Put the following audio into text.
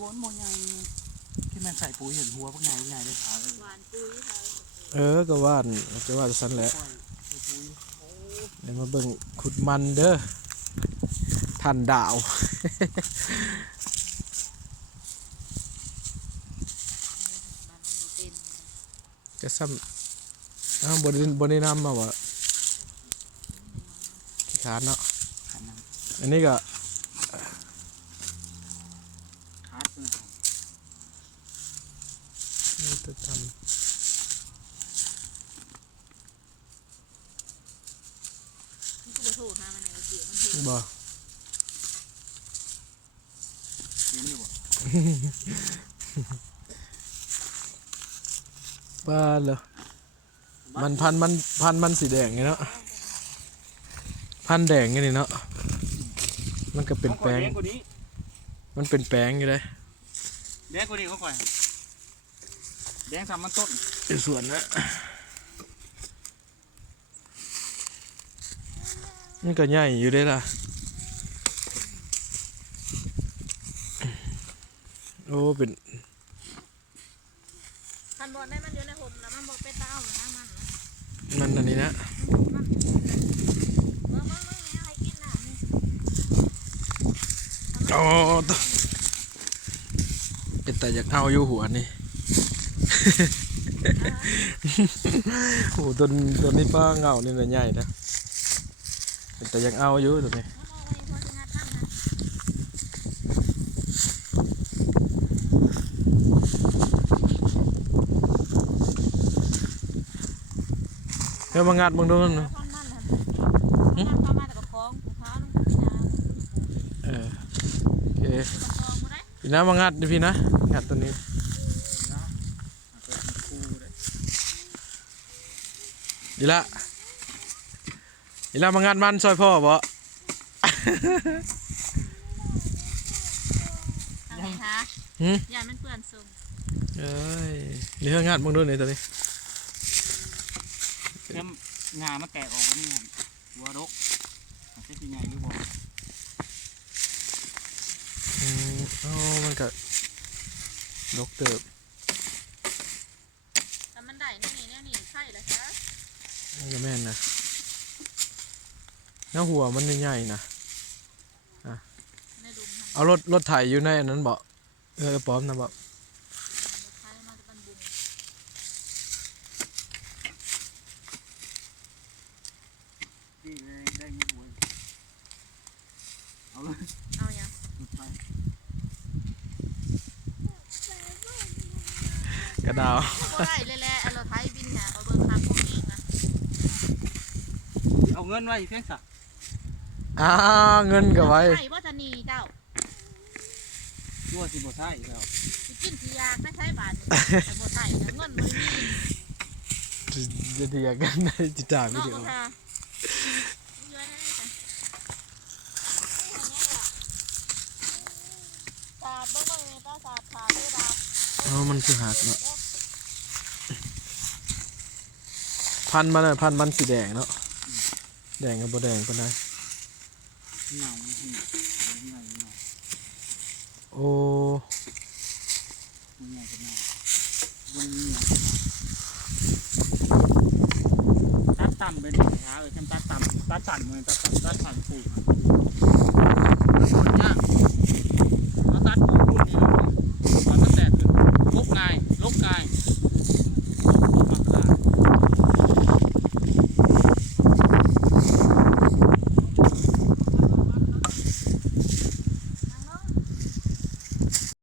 หัวมันโมใหญ่ที่มันใส่ปุ๋ยเห็นหัวพวกใหญ่เลยขาเลยหวานปุ๋ยค่ะก็ว่านจะว่าสั้นแหละเดี๋ยวมาเบิ่งขุดมันเด้อท่านดาวจะซ้ำบนได้นำมาบ่ขี้ขานเนาะอันนี้ก็นี่ตัวทำบ่บ้าเหรอมันพันมันสีแดงไงเนาะพันแดงไงนี่เนาะมันก็เป็นแป้งมันเป็นแป้งอยู่เลยแดงกว่านี้เขาก่อยแดงสามมันต้นส่วนนะมันก็ใหญ่อยู่ได้ล่ะโอ้เป็นคันบอลได้มันอยู่ในห่มนะมันบอกเป็นเต้าหรือนะมันอันนี้นะโอ้แต่อยากเอาอยู่หัวนี่โอ้ต้นนี้ป้าเงานี่น่ะใหญ่นะแต่อยากเอาอยู่ตัวนี้เฮ้ยมางัดมึงดูนั่นนะโอเคพี่นะมางัดดิพี่นะงัดตัวนี้ดีละมางัดมันซอยพ่อบ่ยังคะอย่ามันเปื่อนส่งเอ้ยนี่เฮ้ยงัดมึงดูหน่อยตัวนี้งามันแตกออกนี่หัวรกมันจะเป็นไงหรือเปล่ามันก็รกเติบแต่มันได้นี่ใช่แล้วครับมันก็แม่นนะหน้าหัวมันใหญ่ๆนะเอารถไถอยู่ในอันนั้นบ่ป้อมนะบ่เอาอย่างกระดาวได้เลยแหละเราไทยบินเนี่ยเอาเบอร์คาพวกนี้นะเอาเงินไว้เพียงสักเงินกับไว้ใช่ว่าจะหนีเจ้าตัวสิบใช่แล้วกินที่ยากไม่ใช่บาทแต่บ่ใช่เงินมันมีจะดีกันในจิตใจไม่เดียวมันคือหักเนาะพันมันสีแดงเนาะแดงกับโบแดงก็ได้โอ้ตัดต่ำเป็นช้าเลยฉันตัดต่ำเหมือนตัดต่ำปู